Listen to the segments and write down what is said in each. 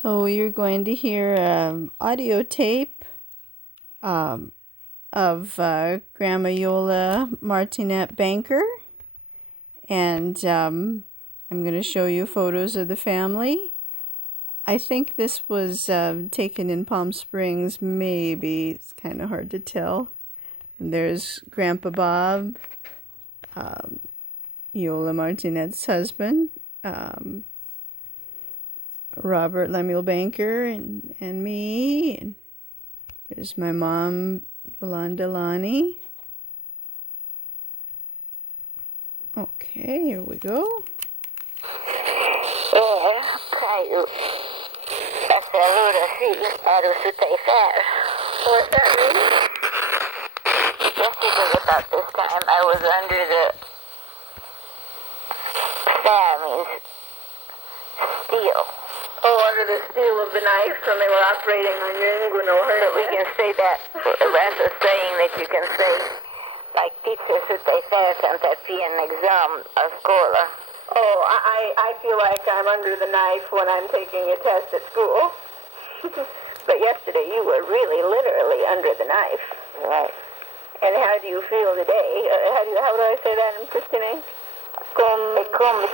So you're going to hear audio tape of Grandma Iole Martinat Banker, and I'm going to show you photos of the family. I think this was taken in Palm Springs, maybe. It's kind of hard to tell. And there's Grandpa Bob, Iole Martinat's husband, Robert Lemuel Banker, and me. And there's my mom, Yolanda Lonnie. Okay, here we go. What's that mean? Yesterday about this time I was under the means steel. Oh, under the steel of the knife when they were operating on your inguinal hernia. But we can say that as a saying that you can say, like teachers that they say sometimes an exam a scuola. Oh, I feel like I'm under the knife when I'm taking a test at school. But yesterday you were really literally under the knife. Right. And how do you feel today? How do I say that in Christian? Come curry.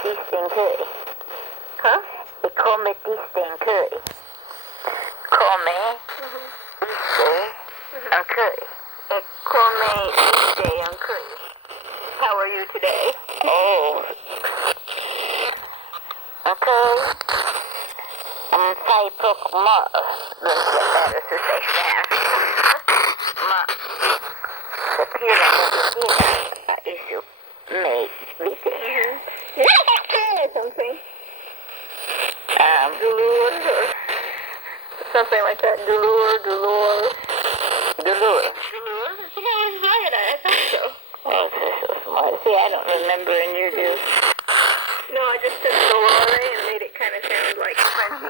Huh? Come curry. Come and curry. Come and curry. How are you today? Oh. Okay. Sai pok ma. Better to say that. Ma. The pira issue made weekend. Something. Dulur. Something like that. Dulur. Dulur. I think I was right. I thought so. Oh, so smart. See, I don't remember, and you do. No, I just took Dolore and made it kind of sound like French.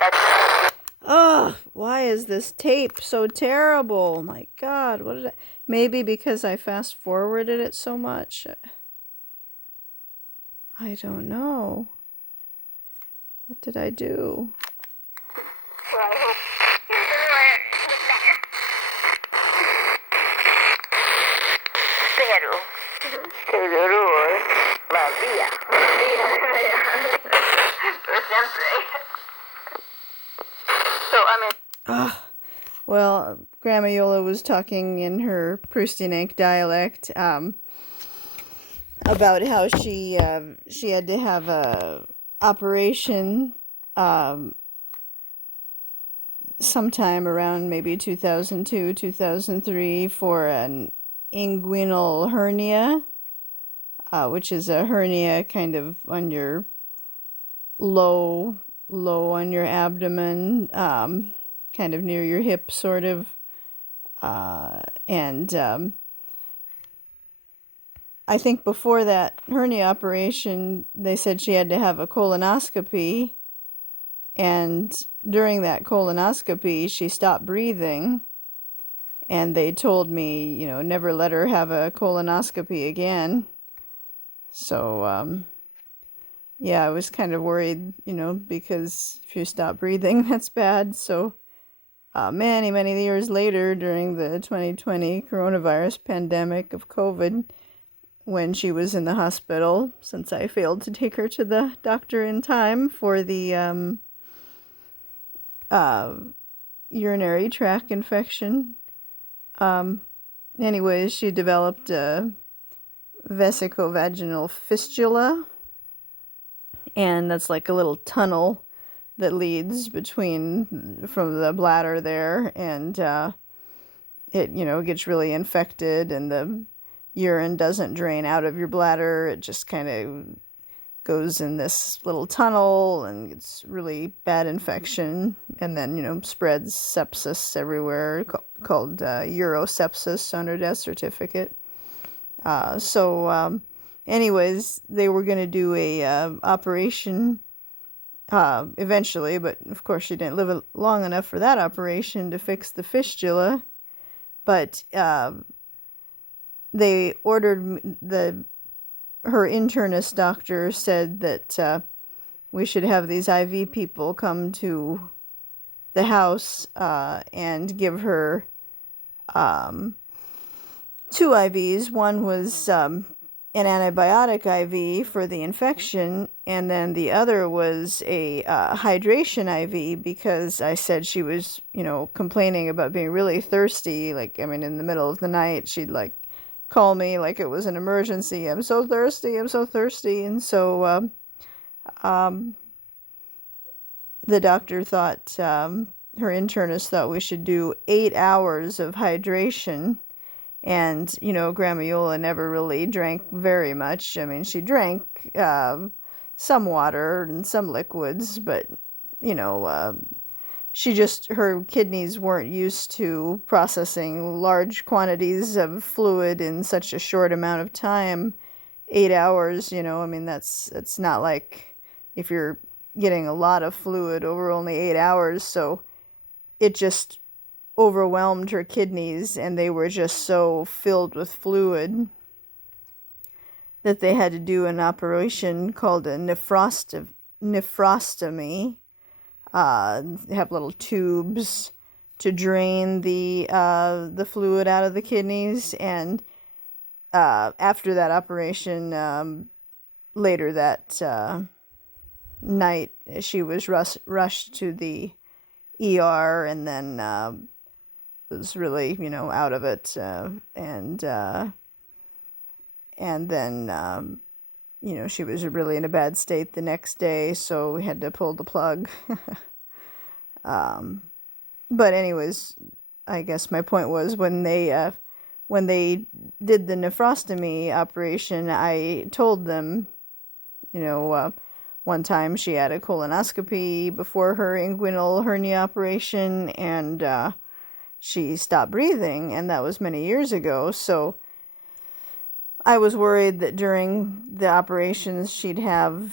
That's what it was. Ugh, why is this tape so terrible? My God, what did I... Maybe because I fast forwarded it so much. I don't know. What did I do? Well, I hope Pero, Sedorur, Maria. So, I mean... Well, Grandma Iole was talking in her Prustianec dialect about how she had to have a operation sometime around maybe 2002, 2003 for an inguinal hernia, which is a hernia kind of on your low on your abdomen, kind of near your hip, sort of. And I think before that hernia operation, they said she had to have a colonoscopy. And during that colonoscopy, she stopped breathing. And they told me, never let her have a colonoscopy again. So, yeah, I was kind of worried, because if you stop breathing, that's bad. So, many, many years later, during the 2020 coronavirus pandemic of COVID, when she was in the hospital, since I failed to take her to the doctor in time for the urinary tract infection. Anyways, she developed a vesicovaginal fistula, and that's like a little tunnel that leads from the bladder there, and it gets really infected, and the urine doesn't drain out of your bladder. It just kind of goes in this little tunnel and gets really bad infection, and then spreads sepsis everywhere, called urosepsis on her death certificate. Anyways, they were going to do a operation eventually, but of course she didn't live long enough for that operation to fix the fistula. But they ordered her internist doctor said that we should have these IV people come to the house and give her two IVs. One was an antibiotic IV for the infection, and then the other was a hydration IV because I said she was, complaining about being really thirsty. Like, I mean, in the middle of the night, she'd like call me like it was an emergency. I'm so thirsty. I'm so thirsty. And so the doctor thought, her internist thought we should do 8 hours of hydration. And, Grandma Iole never really drank very much. I mean, she drank some water and some liquids, but, her kidneys weren't used to processing large quantities of fluid in such a short amount of time. 8 hours, I mean, it's not like if you're getting a lot of fluid over only 8 hours. So it just overwhelmed her kidneys, and they were just so filled with fluid that they had to do an operation called a nephrostomy. They have little tubes to drain the fluid out of the kidneys, and after that operation, later that night, she was rushed to the ER, and then was really, out of it, and then, she was really in a bad state the next day, so we had to pull the plug. But anyways, I guess my point was when they did the nephrostomy operation, I told them, one time she had a colonoscopy before her inguinal hernia operation, and she stopped breathing, and that was many years ago. So I was worried that during the operations she'd have,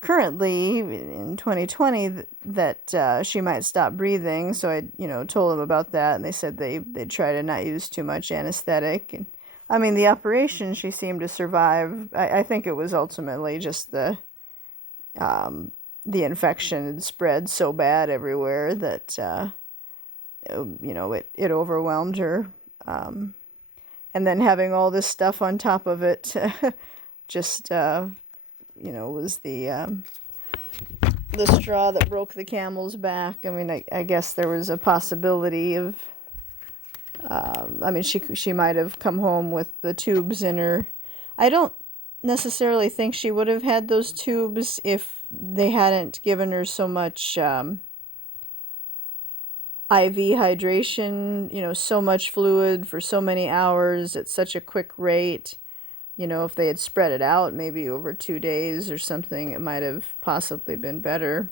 currently in 2020, that she might stop breathing. So I, told them about that, and they said they'd try to not use too much anesthetic. And I mean, the operation, she seemed to survive. I think it was ultimately just the infection had spread so bad everywhere that it overwhelmed her, and then having all this stuff on top of it just was the straw that broke the camel's back. I mean, I guess there was a possibility of I mean, she might have come home with the tubes in her. I don't necessarily think she would have had those tubes if they hadn't given her so much IV hydration, so much fluid for so many hours at such a quick rate. If they had spread it out maybe over 2 days or something, it might have possibly been better.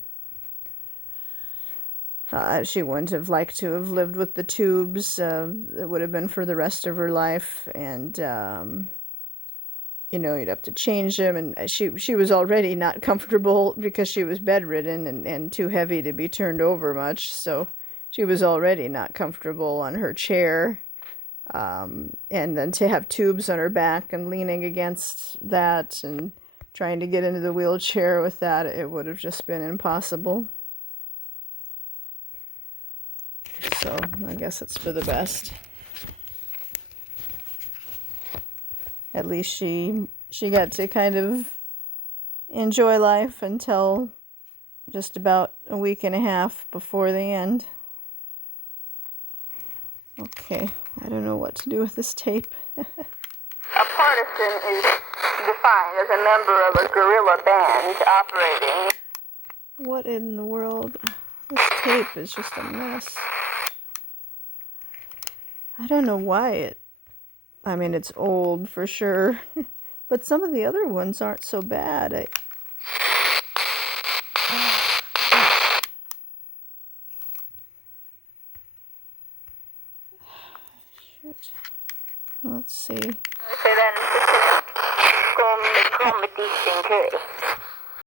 She wouldn't have liked to have lived with the tubes. It would have been for the rest of her life, and you'd have to change them, and she was already not comfortable because she was bedridden and too heavy to be turned over much, so she was already not comfortable on her chair, and then to have tubes on her back and leaning against that and trying to get into the wheelchair with that, it would have just been impossible. So I guess it's for the best. At least she got to kind of enjoy life until just about a week and a half before the end. Okay, I don't know what to do with this tape. A partisan is defined as a member of a guerrilla band operating. What in the world? This tape is just a mess. I don't know why I mean, it's old for sure, but some of the other ones aren't so bad. Shoot. Let's see. Say that in specific. Come,